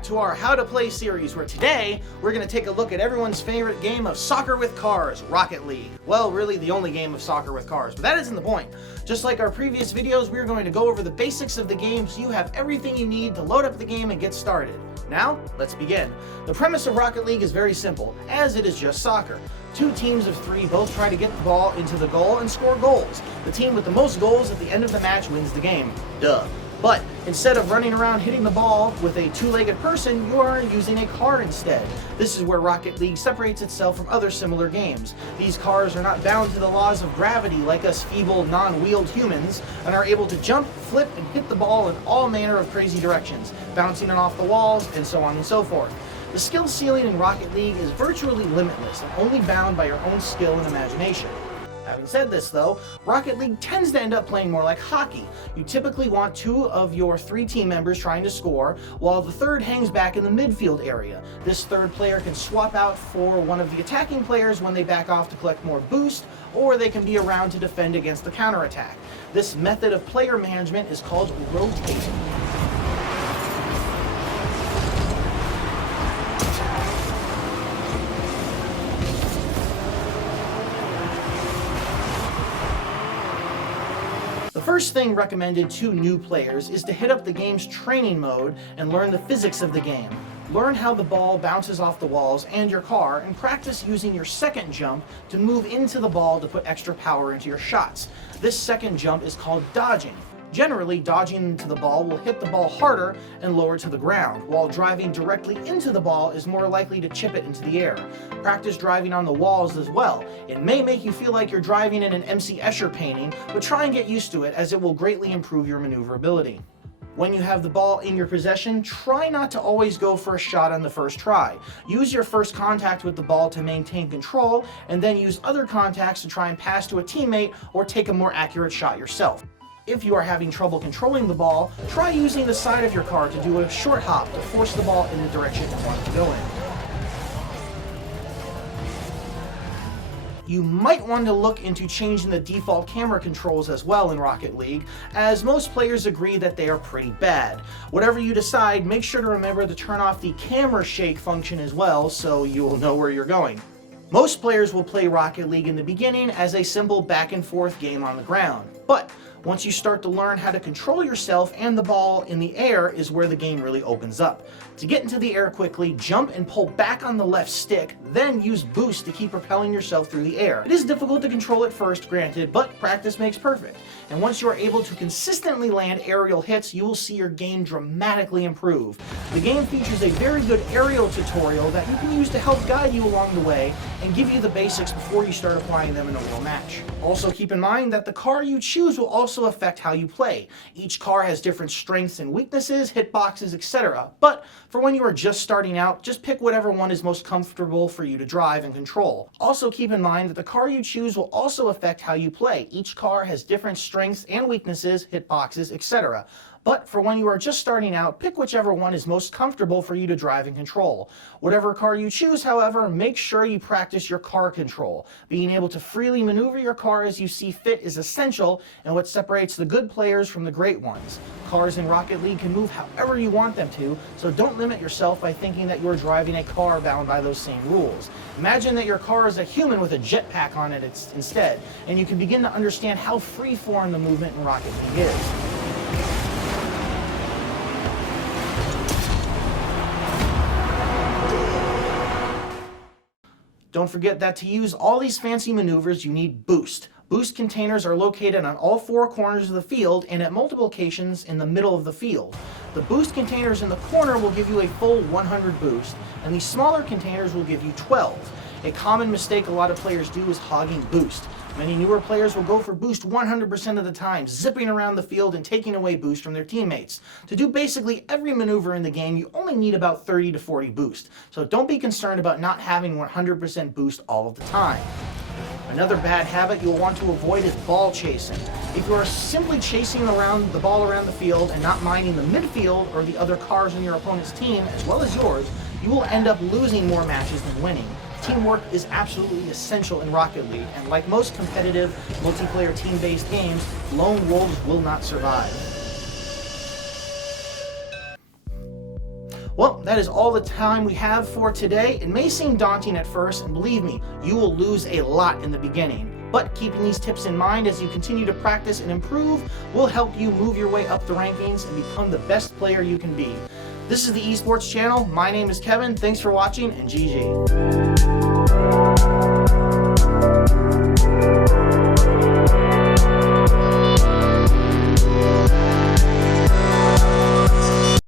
back to our How to Play series, where today we're going to take a look at everyone's favorite game of soccer with cars, Rocket League. Well, really the only game of soccer with cars, but that isn't the point. Just like our previous videos, we're going to go over the basics of the game so you have everything you need to load up the game and get started. Now, let's begin. The premise of Rocket League is very simple, as it is just soccer. Two teams of three both try to get the ball into the goal and score goals. The team with the most goals at the end of the match wins the game. Duh. But instead of running around hitting the ball with a two-legged person, you are using a car instead. This is where Rocket League separates itself from other similar games. These cars are not bound to the laws of gravity like us feeble, non-wheeled humans, and are able to jump, flip, and hit the ball in all manner of crazy directions, bouncing it off the walls, and so on and so forth. The skill ceiling in Rocket League is virtually limitless and only bound by your own skill and imagination. Having said this though, Rocket League tends to end up playing more like hockey. You typically want two of your three team members trying to score, while the third hangs back in the midfield area. This third player can swap out for one of the attacking players when they back off to collect more boost, or they can be around to defend against the counterattack. This method of player management is called rotating. The first thing recommended to new players is to hit up the game's training mode and learn the physics of the game. Learn how the ball bounces off the walls and your car, and practice using your second jump to move into the ball to put extra power into your shots. This second jump is called dodging. Generally, dodging into the ball will hit the ball harder and lower to the ground, while driving directly into the ball is more likely to chip it into the air. Practice driving on the walls as well. It may make you feel like you're driving in an MC Escher painting, but try and get used to it, as it will greatly improve your maneuverability. When you have the ball in your possession, try not to always go for a shot on the first try. Use your first contact with the ball to maintain control, and then use other contacts to try and pass to a teammate or take a more accurate shot yourself. If you are having trouble controlling the ball, try using the side of your car to do a short hop to force the ball in the direction you want it to go in. You might want to look into changing the default camera controls as well in Rocket League, as most players agree that they are pretty bad. Whatever you decide, make sure to remember to turn off the camera shake function as well, so you will know where you're going. Most players will play Rocket League in the beginning as a simple back and forth game on the ground, but once you start to learn how to control yourself and the ball in the air is where the game really opens up. To get into the air quickly, jump and pull back on the left stick, then use boost to keep propelling yourself through the air. It is difficult to control at first, granted, but practice makes perfect. And once you are able to consistently land aerial hits, you will see your game dramatically improve. The game features a very good aerial tutorial that you can use to help guide you along the way and give you the basics before you start applying them in a real match. Also keep in mind that the car you choose will also affect how you play. Each car has different strengths and weaknesses, hitboxes, etc. But for when you are just starting out, just pick whatever one is most comfortable for you to drive and control. Also keep in mind that the car you choose will also affect how you play. Each car has different strengths and weaknesses, hitboxes, etc. But for when you are just starting out, pick whichever one is most comfortable for you to drive and control. Whatever car you choose, however, make sure you practice your car control. Being able to freely maneuver your car as you see fit is essential and what separates the good players from the great ones. Cars in Rocket League can move however you want them to, so don't limit yourself by thinking that you're driving a car bound by those same rules. Imagine that your car is a human with a jetpack on it instead, and you can begin to understand how free-form the movement in Rocket League is. Don't forget that to use all these fancy maneuvers, you need boost. Boost containers are located on all four corners of the field and at multiple locations in the middle of the field. The boost containers in the corner will give you a full 100 boost, and these smaller containers will give you 12. A common mistake a lot of players do is hogging boost. Many newer players will go for boost 100% of the time, zipping around the field and taking away boost from their teammates. To do basically every maneuver in the game, you only need about 30 to 40 boost, so don't be concerned about not having 100% boost all of the time. Another bad habit you'll want to avoid is ball chasing. If you are simply chasing around the ball around the field and not minding the midfield or the other cars in your opponent's team, as well as yours, you will end up losing more matches than winning. Teamwork is absolutely essential in Rocket League, and like most competitive, multiplayer team-based games, lone wolves will not survive. Well, that is all the time we have for today. It may seem daunting at first, and believe me, you will lose a lot in the beginning. But keeping these tips in mind as you continue to practice and improve will help you move your way up the rankings and become the best player you can be. This is the Esports channel. My name is Kevin. Thanks for watching, and GG.